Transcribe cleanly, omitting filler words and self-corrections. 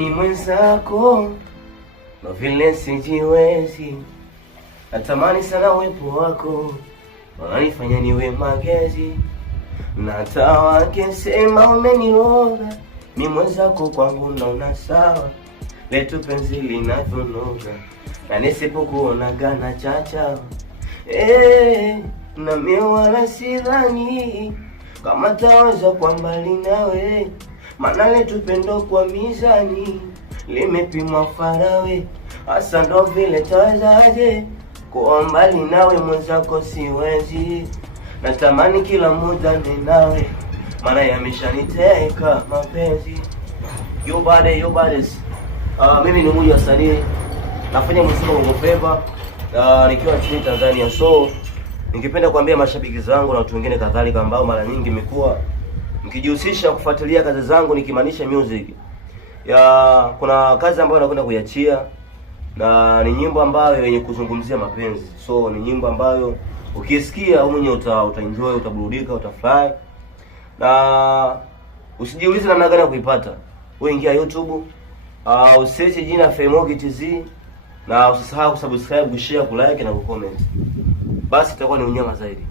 Ni mwenzako na vile sijiwezi, natamani sana uwepo wako, wananifanya niwe magezi, na hata wakisema umeniroga, ni mwenzako kwangu naona sawa, letu penzi linavyonoga, na nisipokuona gana chacha. Na mimi wala sidhani kama taweza kwa mbali nawe, maana letu pendo kwa mizani limepimwa farawe. Asa ndo vile tawezaje kwa mbali nawe, mwenzako siwezi, natamani kila muda ninawe, maana yameshaniteka mapenzi. Yo bodies. Mimi ni mmoja wa wasanii nafanya muziki wa Bongo Flava nikiwa nchini Tanzania. So ningependa kuambia mashabiki zangu na watu wengine kadhalika ambao mara nyingi imekuwa mkijihusisha kufuatilia kazi zangu, nikimaanisha music. Kuna kazi ambayo nakwenda kuiachia, na ni nyimbo ambayo yenye kuzungumzia mapenzi. So ni nyimbo ambayo ukisikia wewe mwenyewe utaenjoy, utaburudika, utafurahi. Na usijiulize namna gani kuipata. Wewe ingia YouTube, usearch jina Femoki TZ, na usisahau kusubscribe, kushare, kulike na kucomment. Basi itakuwa ni unyama zaidi.